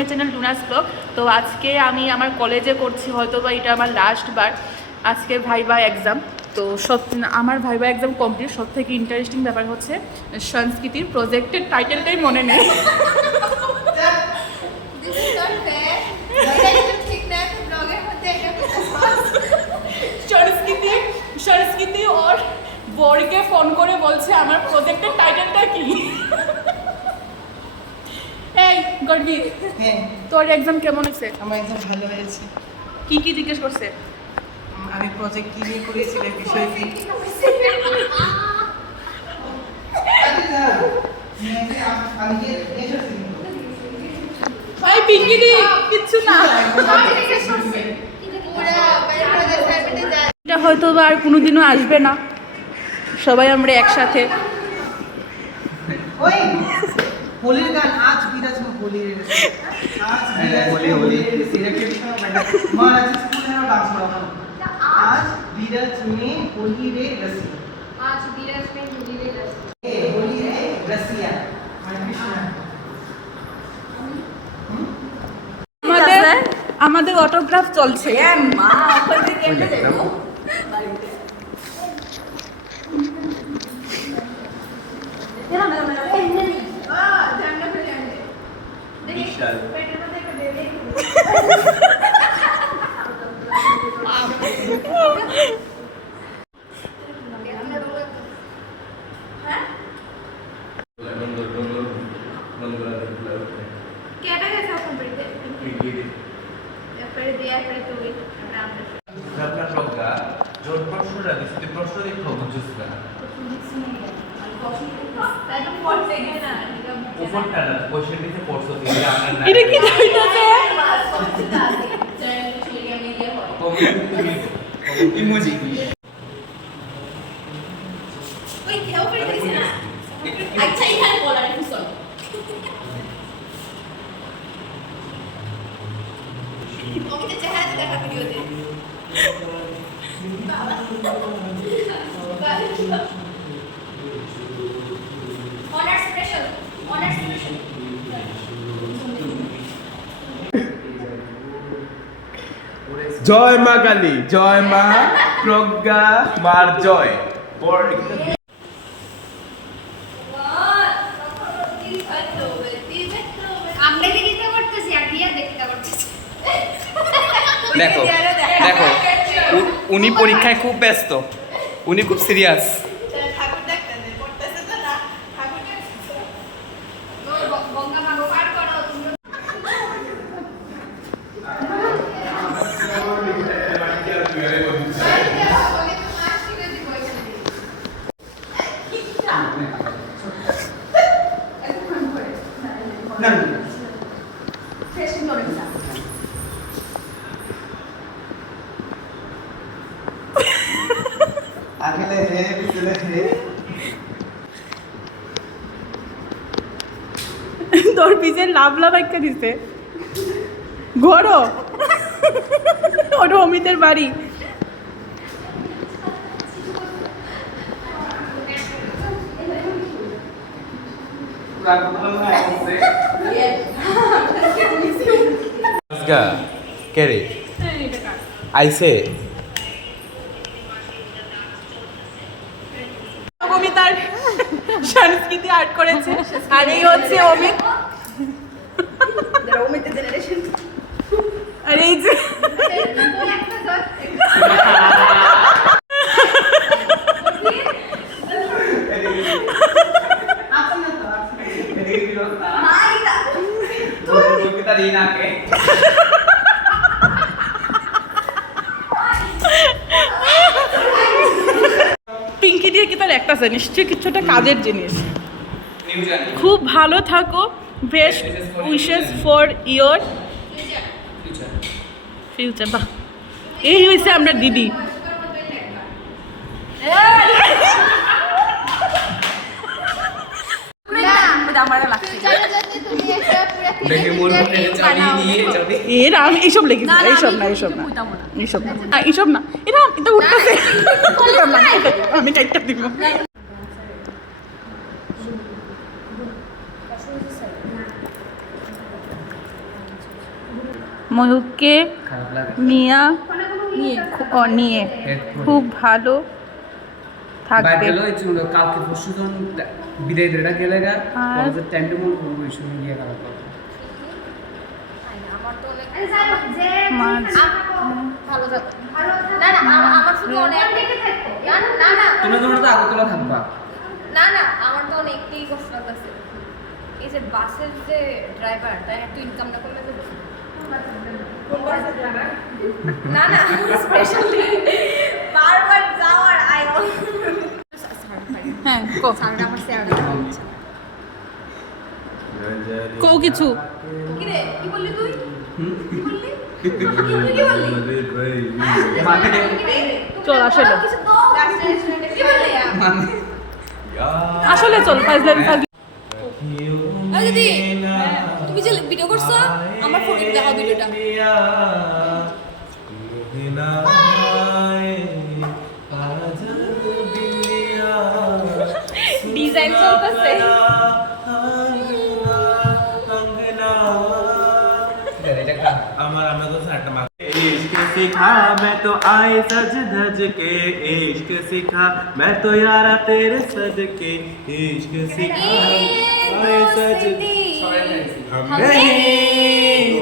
My channel টুনাস blog. তো আজকে আমি আমার কলেজে করছি, হয়তো বা এটা আমার লাস্ট বার। আজকে ভাইবা এক্সাম, তো আমার ভাইবা এক্সাম কমপ্লিট। সব থেকে ইন্টারেস্টিং ব্যাপার হচ্ছে সংস্কৃতির প্রজেক্টের টাইটেলটাই মনে নেই। সংস্কৃতি ওর বরকে ফোন করে বলছে আমার প্রজেক্টের টাইটেলটা কি। এই গর্বি, হ্যাঁ, তোর এক্সাম কেমন হয়েছে? আমার একদম ভালো হয়েছে। কি কি জিজ্ঞেস করছে? আমি প্রজেক্ট কি নিয়ে করেছি, এর বিষয় কি? ভাই পিঙ্কিদি কিচ্ছু না, এটা হয়তো বা আর কোনোদিনও আসবে না। সবাই আমরা একসাথে ওই হোলির গান আজ বিরাজ হোলির আজ হোলি সিলেক্টেড মহারাজ স্কুলে না ডান্স করা আজ বিরাজ মে হোলি রে রসি आज बीरज में होली रे रस হোলি রে রসিয়া আমাদের অটোগ্রাফ চলছে। মা ওখান থেকে কেটে দেবো বাড়িতে মেরা মেরা মেরা এই নেই জাননা ফেলে আনতে বিশাল পেটের মধ্যে একটা বেবি কেটা গেছে ওখান থেকে এরপরে দিয়ে এরপরে তুই আপনার প্রজ্ঞা জোর প্রশ্নটা দিচ্ছি প্রশ্ন দেখো বুঝছিস না উপরটা না কোশ্চেন দিতে পড়ছো দিলে আমরা না এটা কি হইতাছে? ইমোজি ওই কেউ করে দিছে না আচ্ছা এখানে বলার একটু শোন ওকে চেহারা দেখা ভিডিওতে অনার্স স্পেশাল জয় মা কালী, জয় মা প্রজ্ঞা মার জয়। আমরা কি দিতে করতেছি আর দিয়া দেখতে করতেছি দেখো দেখো উনি পরীক্ষায় খুব ব্যস্ত, উনি খুব সিরিয়াস। ঠাকুর দেখতে দে করতেছে তো না ঠাকুর দেখতে গঙ্গা মাগো পার করো তুমি না আগলে হে পিছলে হে তোর পিছে লাভ একটা দিছে ঘোরো। ওটা অমিতের বাড়ি। কে রে আইছে? অমিতার সংস্কৃতি আর্ট করেছে, আর এই হচ্ছে অমিত। অমিতের জেনারেশন আর এই যে পিঙ্কি দিয়ে কি তার একটা নিশ্চয়ই কিছু একটা কাজের জিনিস। খুব ভালো থাকো, best wishes for your future. বাহ, এই হয়েছে আমরা দিদি। এরা এইসব লেগেছে, এইসব না এইসব না এইসব না এইসব না, এরা এটা উঠতেছে। আমি চারটা দিব। ময়ূরকে খারাপ লাগে নিয়ে খুব ভালো থাকবে। গেল এই জন্য কালকে পরশু যখন বিদায় দেটা গেলে গা আর- কলেজের টাইমটা মনে করবো এই সময় গিয়ে খারাপ লাগবে। আমার তো অনেক মাঝ- ভালো থাকো না না আমার শুধু অনেক না না না তুমি তোমার তো আগরতলা থাকবা না না আমার তো অনেকটাই কষ্ট লাগতেছে এই যে বাসের যে ড্রাইভার তাই একটু ইনকাম না করলে যে কোন বাসের ড্রাইভার না না স্পেশালি বারবার যাওয়ার আয়ো হ্যাঁ কো সামনে আমার শেয়ার কো কিছু কি রে কি বললি তুই কি বললি তুই কি বললি চল, আসলে। কিছু তো কি বললি আসলে চল ফাইজলামি দিদি তুমি যে ভিডিও করছো আমার ফোনে দেখাও ভিডিওটা ডিজাইন চলতেছে আমার তো সারটা মার इश्क सिखा मैं तो आए सज धज के इश्क सिखा मैं तो यारा तेरे सदके इश्क सिखा आए सज हम नहीं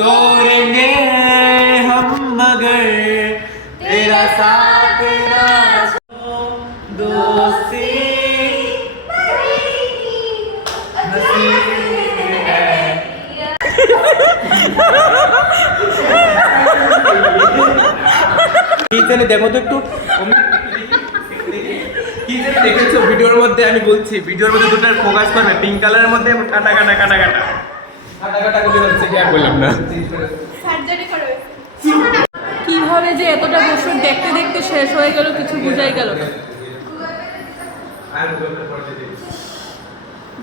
तोड़ेंगे हम मगर तेरा साथ ना दोस्ती हंसी है কি জানি দেখো তো একটু কি জানি দেখেছো ভিডিওর মধ্যে আমি বলছি ভিডিওর মধ্যে দুটো ফোকাস করবে পিঙ্ক কালারের মধ্যে কাটা কাটা কাটা কাটা কাটা কাটা গুলি হচ্ছে কি আর বললাম না সার্জারি করে কিভাবে যে এতটা বছর দেখতে দেখতে শেষ হয়ে গেল কিছু বোঝাই গেল না।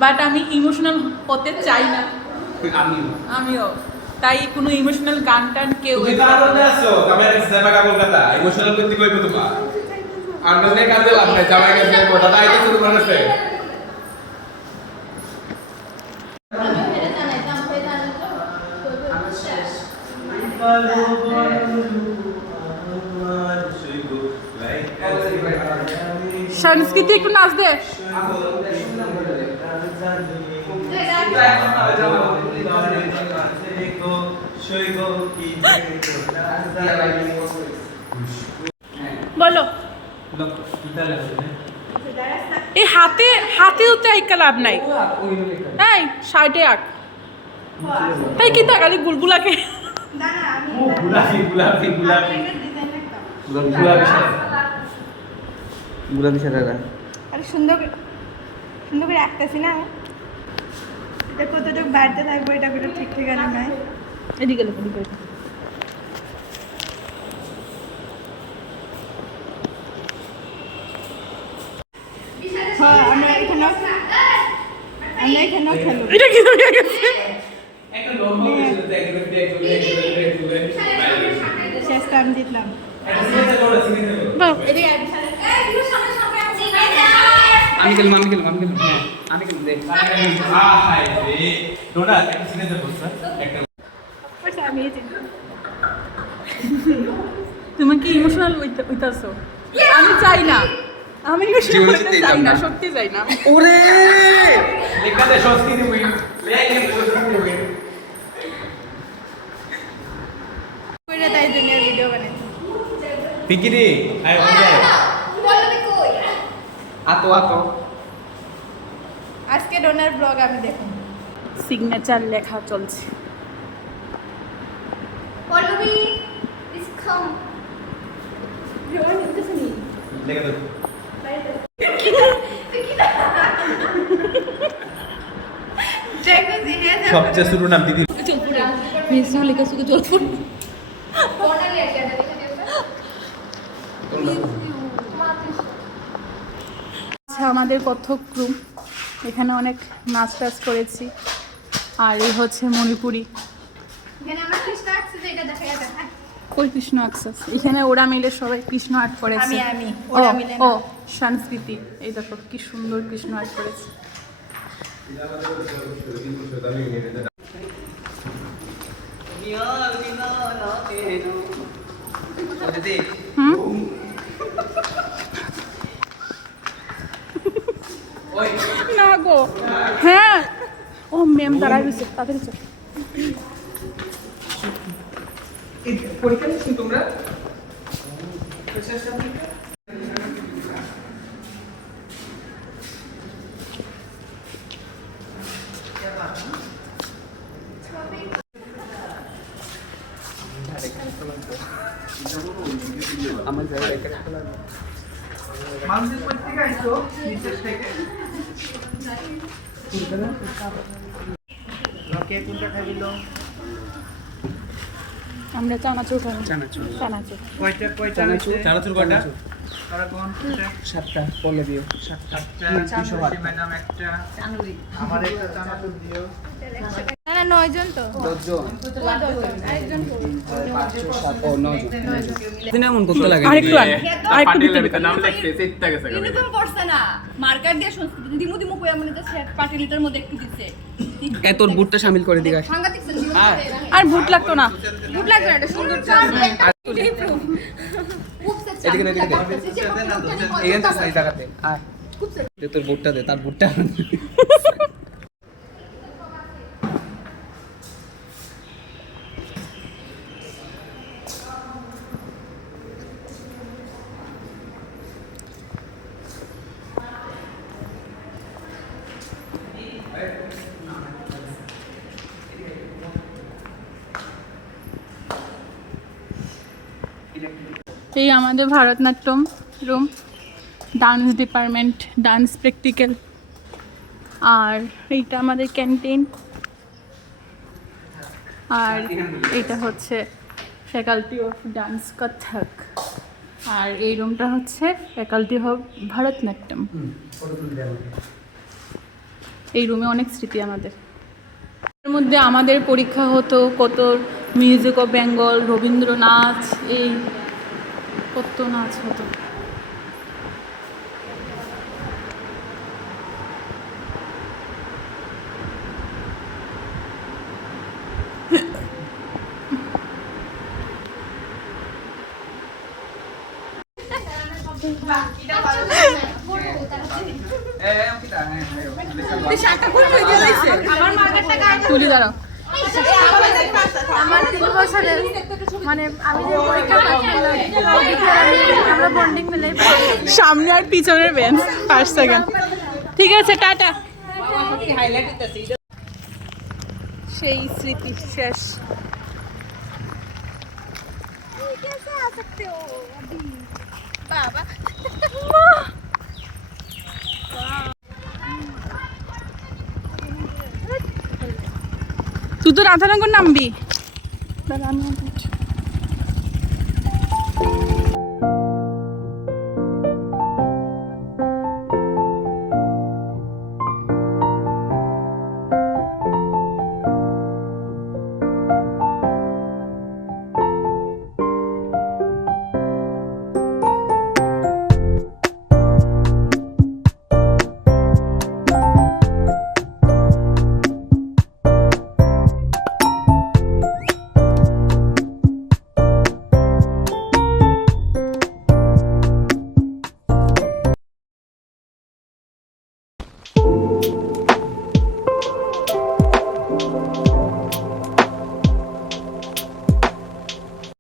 বাট আমি ইমোশনাল হতে চাই না, আমিও তাই কোনো ইমোশনাল গান টান কেউ তুমি কার মধ্যে আছো ক্যামেরা সেবা কলকাতা ইমোশনাল করতে কইবো তোমার আর নলে কাজ লাভ নাই জামাই কাছে কথা তাই কিছু তোমার কাছে সংস্কৃতি একটু নাচ দে। বলো এই হাতে হাতেও তো একটা লাভ নাই। এই সাইডে আঁক তাই কি তাকালি গুলগুলাকে না না আমি গুলাবি গুলাবি গুলাবি গুলাবি সাদা আরে সুন্দর সুন্দর করে আঁকতেছি না আমি এটা কতটুকু বাড়তে থাকবো এটা কোনো ঠিক ঠিকানা নাই এদিকে এদিকে এদিকে। হ্যাঁ আমরা এখানেও খেলবো এটা কি হয়ে গেছে? একটা লম্বা হয়েছিল শেষটা আমি জিতলাম বাহ, আমি খেলবো হ্যাঁ আমি খেলবো দেখ আমি জিতলাম তুমি কি ইমোশনাল হইতাছো? আমি চাই না, আমি emotional জীবনে হইতে যেতেই চাই চাও না, না। সত্যি চাই না। ওরে লেখাতে সংস্কৃতি উইন লেখে সংস্কৃতি উইন করে তাই দুনিয়ার ভিডিও বানাইছি পিকিরি আয় ওকে আতো আতো আজকে ডোনার ব্লগ আমি দেখুন সিগনেচার লেখা চলছে। পল্লবী প্লিজ কাম জোর নিতেছ নি লেখা দাও দেখো সিরিয়াস সবচেয়ে শুরু নাম দিদি চল পুরে মিসু লেখা শুধু চল পুরে। কোনালি আছে এটা দেখে দিও আচ্ছা, আমাদের কত্থক গ্রুপ এখানে অনেক নাচ টাচ করেছি। আর এই হচ্ছে মণিপুরি। এখানে আমরা কৃষ্ণ আঁকছি যে এটা দেখা যাবে হ্যাঁ কই কৃষ্ণ আঁকছাস? এখানে ওরা মিলে সবাই কৃষ্ণ আর্ট করেছে। আমি, ওরা ও, মিলে ও না। সংস্কৃতি, এই দেখো কি সুন্দর কৃষ্ণ আর্ট করেছে। আর বিনা না কেন দিদি ওই না গো হ্যাঁ ও ম্যাম দাঁড়াই রয়েছে তাড়াতাড়ি চল এই পরীক্ষা নিচ্ছি তোমরা আমার জায়গায় একটা খেলা মানুষের পরীক্ষা আইছো নিচের থেকে লোকে কোনটা খাইলো আমরা চানাচুর খাবো চানাচুর চানাচুর কয়টা কয়টা চানাচুর কয়টা? তারা কোন 7টা বলে দিও 7টা ম্যাডাম একটা আমার একটা চানাচুর দিও না 9 জন তো 10 জন আরেকজন 5 7 ও 9 জন দিন এমন করতে লাগে আরেকটু আন আরেকটু দিতে হবে। নাম লিখছে সিটটা গেছে ইউনিফর্ম করছে না মার্কার দিয়ে সংস্কৃতি দিমু দিমু কইয়া মনে তো সেট পাটিলিটার মধ্যে একটু দিছে এ তোর বুটটা শামিল করে দিগা সাংঘাতিক সেন্স আর ভূত লাগতো না গুড লাগছে এটা সুন্দর চাল এদিকে এদিকে এখানে সাই জায়গাতে আয় দে তোর বুটটা দে তার বুটটা এই আমাদের Bharatanatyam room dance department dance practical আর এইটা আমাদের ক্যান্টিন আর এইটা হচ্ছে ফ্যাকাল্টি অফ ডান্স কথক আর এই রুমটা হচ্ছে ফ্যাকাল্টি অফ ভারতনাট্যম এই রুমে অনেক স্মৃতি আমাদের এর মধ্যে আমাদের পরীক্ষা হতো কত মিউজিক অফ বেঙ্গল রবীন্দ্রনাথ এই কত নাচ হতো তুলি দাঁড়াও আমার 3 বছরের মানে আমি যে পরীক্ষা আমরা বন্ডিং মিলে সামনে আর পিছনের বেঞ্চ 5 সেকেন্ড ঠিক আছে টাটা সেই স্মৃতি শেষ তুই তো রাধানগর নামবি দাঁড়া আমি